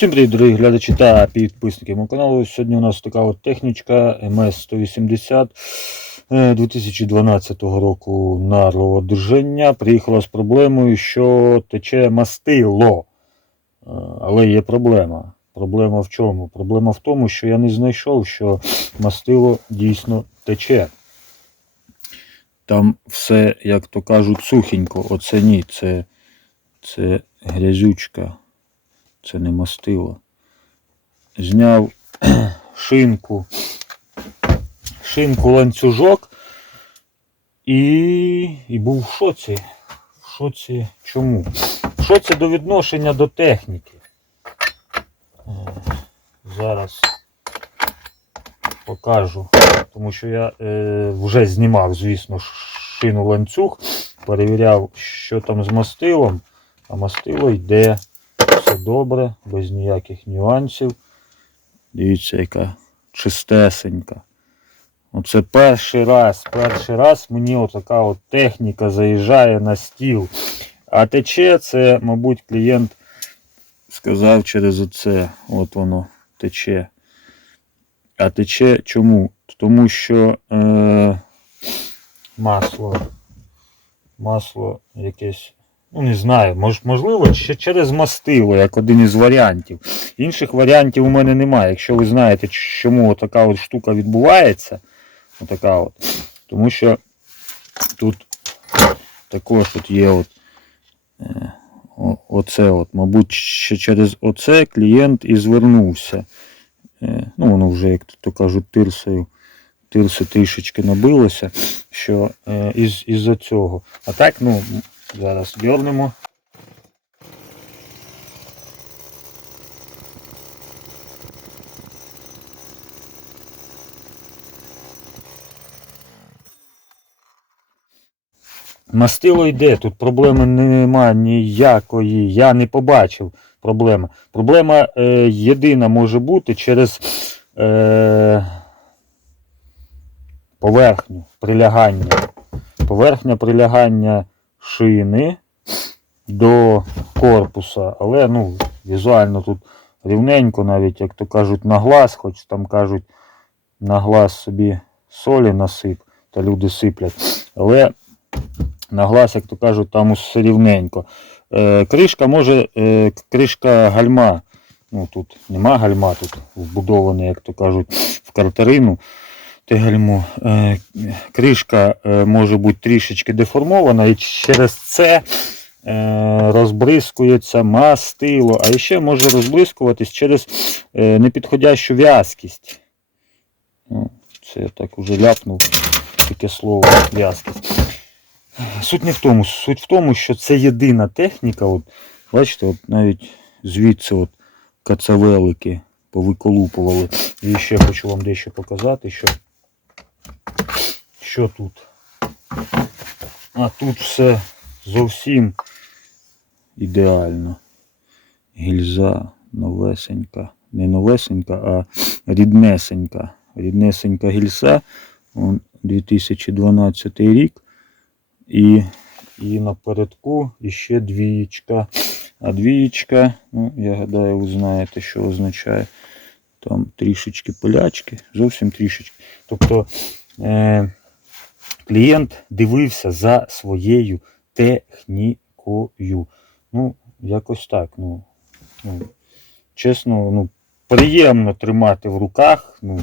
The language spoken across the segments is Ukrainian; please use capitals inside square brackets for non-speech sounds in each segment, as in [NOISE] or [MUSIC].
Всім привіт, дорогі глядачі та підписники мого каналу. Сьогодні у нас така от технічка МС-180 е, 2012 року нарлового держання. Приїхала з проблемою, що тече мастило. Е, Але є проблема. Проблема в чому? Проблема в тому, що я не знайшов, що мастило дійсно тече. Там все, як то кажуть, сухенько. Оце ні, це, це грязючка. Це не мастило. Зняв [CLEARS THROAT] шинку, шинку ланцюжок і, і був в шоці. В шоці чому? В шоці до відношення до техніки. Е, Зараз покажу. Тому що я е, вже знімав, звісно, шину ланцюг, перевіряв, що там з мастилом, а мастило йде все добре, без ніяких нюансів. Дивіться, яка чистесенька. Оце перший раз, перший раз мені отака от техніка заїжджає на стіл. А тече це, мабуть, клієнт сказав через оце. От воно тече. А тече чому? Тому що е, масло. Масло якесь ну не знаю, мож, можливо, ще через мастило, як один із варіантів. Інших варіантів у мене немає. Якщо ви знаєте, чому така от штука відбувається, отака от, тому що тут також тут є от, е, оце от, мабуть, ще через оце клієнт і звернувся. Е, ну, воно вже, як то кажуть, тирсою. Тирси трішечки набилося, що е, із, із-за цього. А так, ну, Зараз дьорнемо. Мастило йде, тут проблеми немає ніякої. Я не побачив проблеми. Проблема е, єдина може бути через е, поверхню прилягання. Поверхня прилягання шини до корпуса, але ну, візуально тут рівненько, навіть, як то кажуть, на глаз, хоч там кажуть, на глаз собі солі насип, та люди сиплять. Але на глаз, як то кажуть, там усе рівненько. Е, кришка може, е, кришка гальма. Ну тут нема гальма, тут вбудований, як то кажуть, в картарину те кришка е, може бути трішечки деформована, і через це е, розбризкується мастило, а ще може розблискуватись через е, непідходящу в'язкість. Ну, це я так уже ляпнув таке слово в'язкість. Суть не в тому. Суть в тому, що це єдина техніка. От, бачите, от навіть звідси от кацавелики повиколупували. І ще хочу вам дещо показати, що що тут. А тут все зовсім ідеально. Гільза новесенька. Не новесенька, а ріднесенька. Ріднесенька гільза. 2012 рік. І, і напередку іще двієчка. А двієчка, ну, я гадаю, ви знаєте, що означає. Там трішечки полячки, зовсім трішечки. Тобто е, клієнт дивився за своєю технікою. Ну, якось так. Ну, ну, чесно, ну, приємно тримати в руках ну,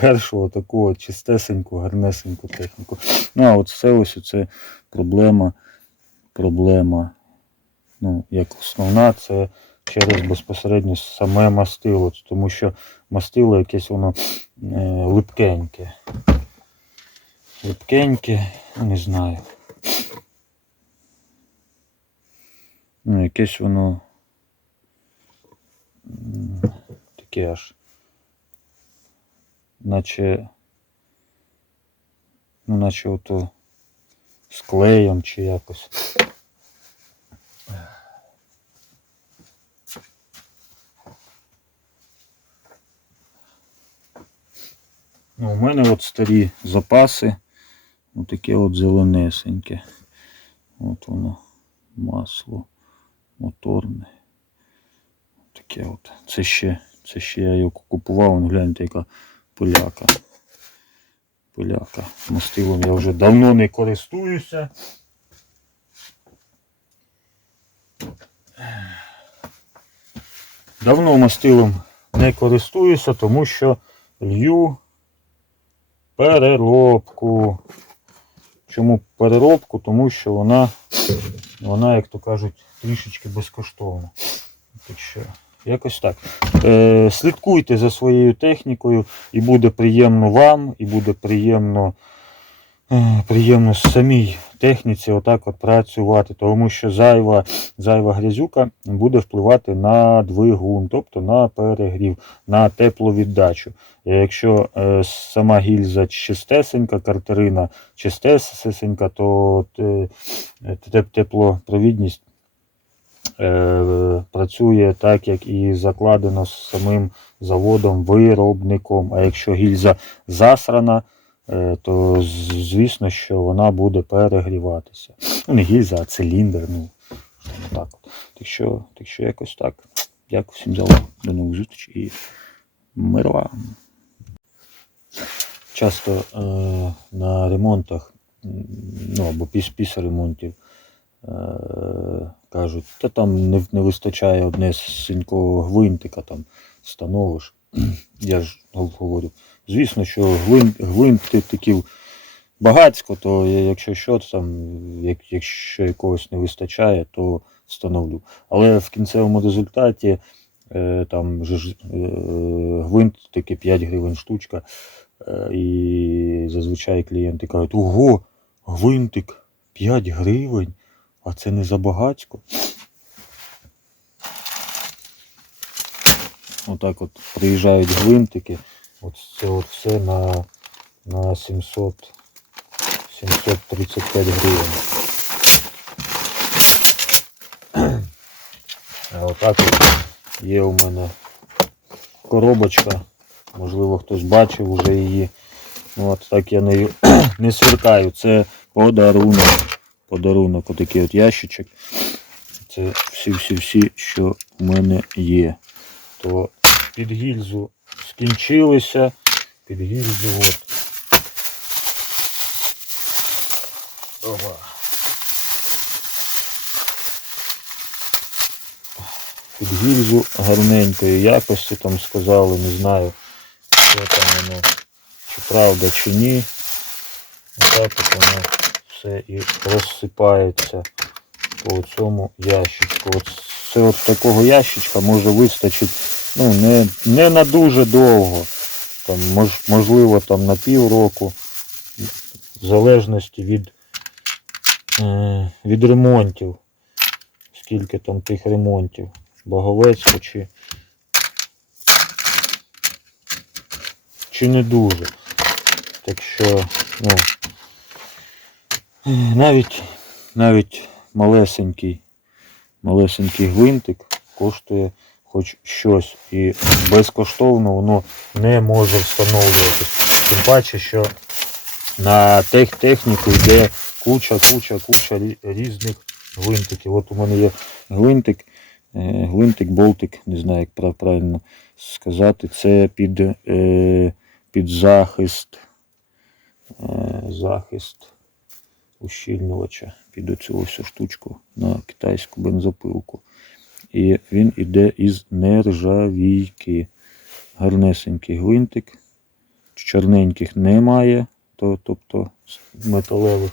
першу, таку от чистесеньку, гарнесеньку техніку. Ну, а от все ось це проблема, проблема. Ну, як основна, це через безпосередньо саме мастило, тому що мастило якесь воно е, липкеньке. Липкеньке, не знаю. Ну, якесь воно таке аж. Наче. Ну, наче ото з клеєм чи якось. Ну, у мене от старі запаси. Отаке от зеленесеньке. От воно масло моторне. таке от. Це ще, це ще я його купував, вон, гляньте, яка поляка. Поляка. Мастилом я вже давно не користуюся. Давно мастилом не користуюся, тому що лью переробку. Чому переробку? Тому що вона, вона, як то кажуть, трішечки безкоштовна. Так що, якось так. Е, слідкуйте за своєю технікою, і буде приємно вам, і буде приємно, приємно самій техніці отак от працювати, тому що зайва, зайва грязюка буде впливати на двигун, тобто на перегрів, на тепловіддачу. І Якщо е, сама гільза чистесенька, картерина чистесенька, то е, те- теплопровідність е, працює так, як і закладено самим заводом, виробником. А якщо гільза засрана, е, то звісно, що вона буде перегріватися. Ну, не гільза, а циліндр. Ну, так. Так, що, так що якось так. Дякую всім за увагу. До нових зустрічей і мир вам. Часто е, на ремонтах, ну або піс, після ремонтів, е, кажуть, та там не, не вистачає одне синького гвинтика, там встановиш. Я ж говорю, звісно, що гвинт, гвинтиків багацько, то якщо що, там, як, якщо якогось не вистачає, то встановлю. Але в кінцевому результаті е, там ж, е, гвинтики 5 гривень штучка. Е, І зазвичай клієнти кажуть, ого, гвинтик 5 гривень, а це не забагацько. Отак от приїжджають гвинтики. От це от все на, на 700, 735 гривень. А отак от є у мене коробочка. Можливо, хтось бачив уже її. Ну, от так я нею [CLEARS THROAT] не сверкаю. Це подарунок. Подарунок, отакий от ящичок. Це всі-всі-всі, що в мене є. То під гільзу скінчилися. Під гільзу от. Опа. Під гільзу гарненької якості там сказали, не знаю, що там воно, чи правда, чи ні. Отак от воно все і розсипається по цьому ящичку. Це от такого ящичка може вистачити ну, не, не на дуже довго. Там, мож, можливо, там на півроку. В залежності від, е, від ремонтів. Скільки там тих ремонтів. Боговецько чи, чи не дуже. Так що, ну, навіть, навіть малесенький, малесенький гвинтик коштує хоч щось. І безкоштовно воно не може встановлюватись. Тим паче, що на тех техніку йде куча, куча, куча різних гвинтиків. От у мене є гвинтик, е, гвинтик, болтик, не знаю, як правильно сказати. Це під, е, під захист, е, захист ущільнювача під оцю ось штучку на китайську бензопилку. І він іде із нержавійки. Гарнесенький гвинтик. Чорненьких немає, то, тобто металевих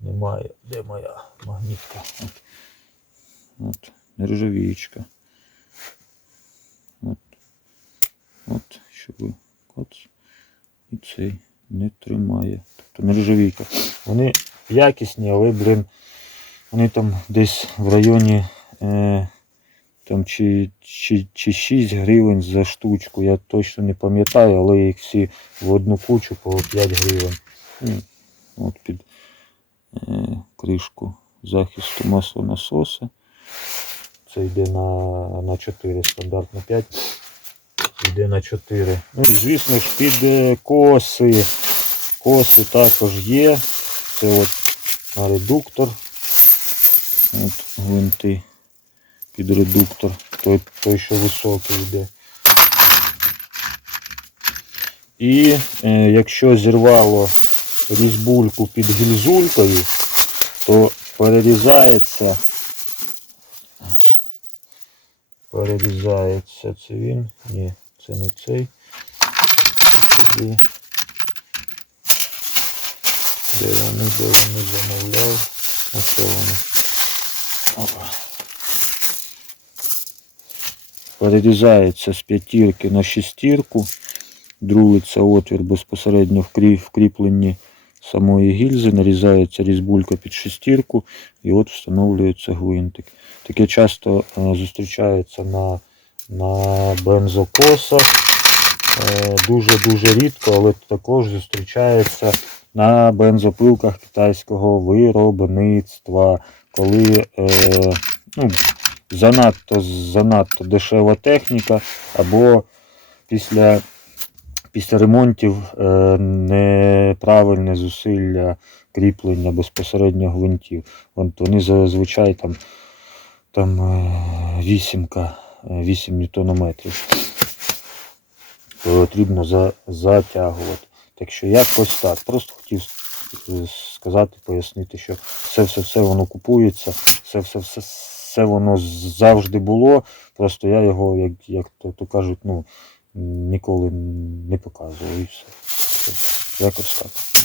немає. Де моя магнітка? От, от нержавіючка. От, от, щоб от, і цей не тримає. Тобто нержавійка. Вони якісні, але, блін, вони там десь в районі е, там чи, чи, чи 6 гривень за штучку. Я точно не пам'ятаю, але їх всі в одну кучу по 5 гривень. Ну, От під е, кришку захисту маслонасоса. Це йде на, на 4, стандартно 5. Йде на 4. Ну і звісно ж під е, коси. Коси також є. Це от редуктор. От гвинти під редуктор той, той що високий йде. І е, якщо зірвало різьбульку під гільзулькою, то перерізається. Перерізається це він. Ні, це не цей. Це сюди. Де вони, де вони замовляв? Ось вони. Опа. Перерізається з п'ятірки на шестірку. Друлиться отвір безпосередньо в самої гільзи, нарізається різьбулька під шестірку і от встановлюється гвинтик. Таке часто е, зустрічається на, на бензокосах. Е, Дуже-дуже рідко, але також зустрічається на бензопилках китайського виробництва, коли е, ну, занадто, занадто дешева техніка, або після, після ремонтів е, неправильне зусилля кріплення безпосередньо гвинтів. Вони зазвичай там, там е, вісімка, е, 8 ньютонометрів. Потрібно за, затягувати. Так що якось так. Просто хотів е, сказати, пояснити, що все, все, все воно купується, все, все, все, все воно завжди було. Просто я його, як, як то, то кажуть, ну, ніколи не показував і все. Якось так.